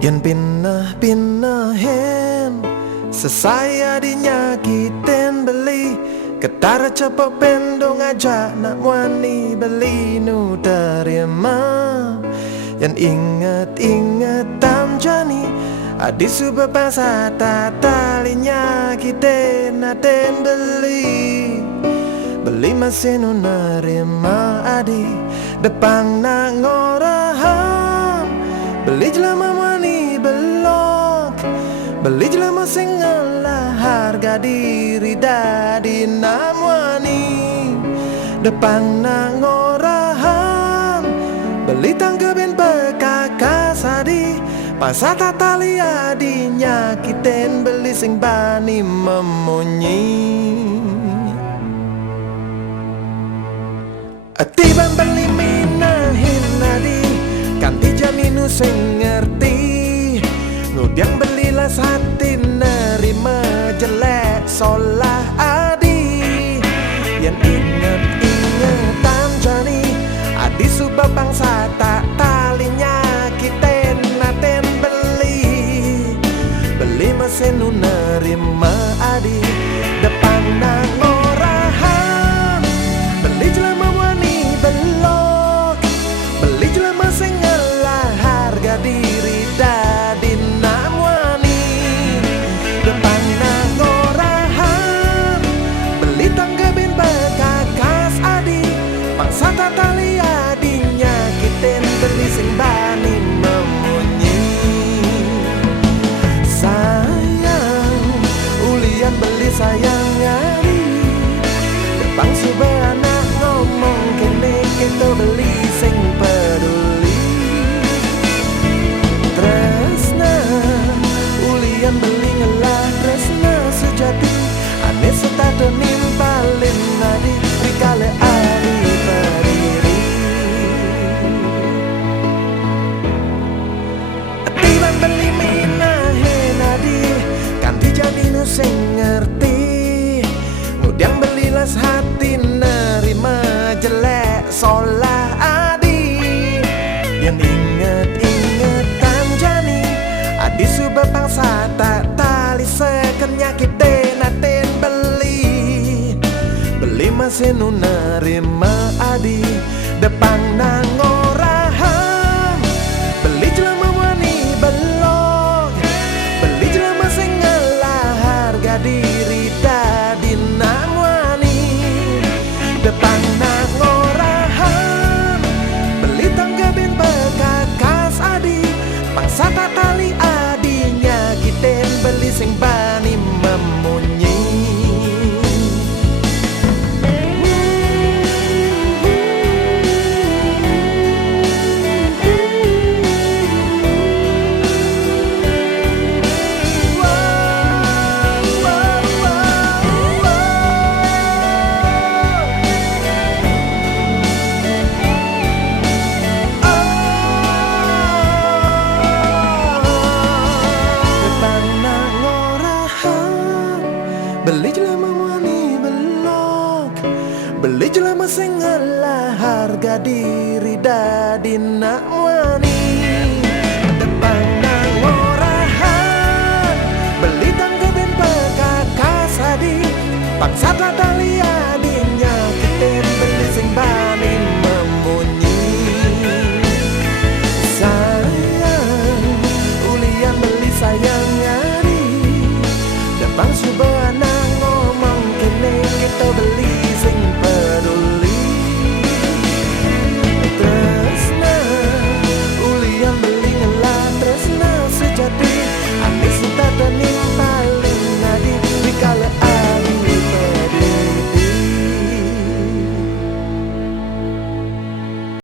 Yen pinah-pinahin sesaya dinyakitin beli ketara cepok bendong aja nak wani beli nu terima. Yen inget-inget tamjani adi suba bangsa tali nyakitin aden beli masih nu nerima adi depan nak ngoraham beli jelama wani belok beli jelama sing ngalah harga diri dadi namwani depan nak ngoraham beli tanggepin bekakas adi masa tali adi nyakitin beli sing bani memunyi tiban beli minahin adi kanti jaminu sing ngerti ngudiang belilah hati nerima jelek solah adi yang inget-ingetan jani adi subah bangsa tak tali nyakitin naten beli mesin nu nerima adi depan nang orahan beli jelama wani belok beli jelama sing ngalah harga diri dadi namwani depan nang orahan beli tanggepin bekakas adi bangsa tali adi nyakitin beli sing bani memunyi sayang ulian beli sayang adi depan subah anak ngomong kene kita beli sing peduli tresna ulian beli ngelah tresna sejati ane setado nimpalin adi rikale ari berdiri tiban beli minahin adi kanti jaminu sing ngerti ngudiang belilas hati nerima jelek solah adi yang inget-ingetan jani adi subah bangsa tak tali seken nyakit denaten beli masih nu nerima adi depan nang orahan beli jelama wani belok beli jelama sing ngalah harga diri dadi namwani depan nang orahan beli tanggepin bekakas adi bangsa tali adi nyakitin beli sing bani memunyi beli jelama wani belok beli jelama sing ngalah harga diri dadi nak wani depan nang orahan beli tanggepin bekakas adi bangsa tali adi nyakitin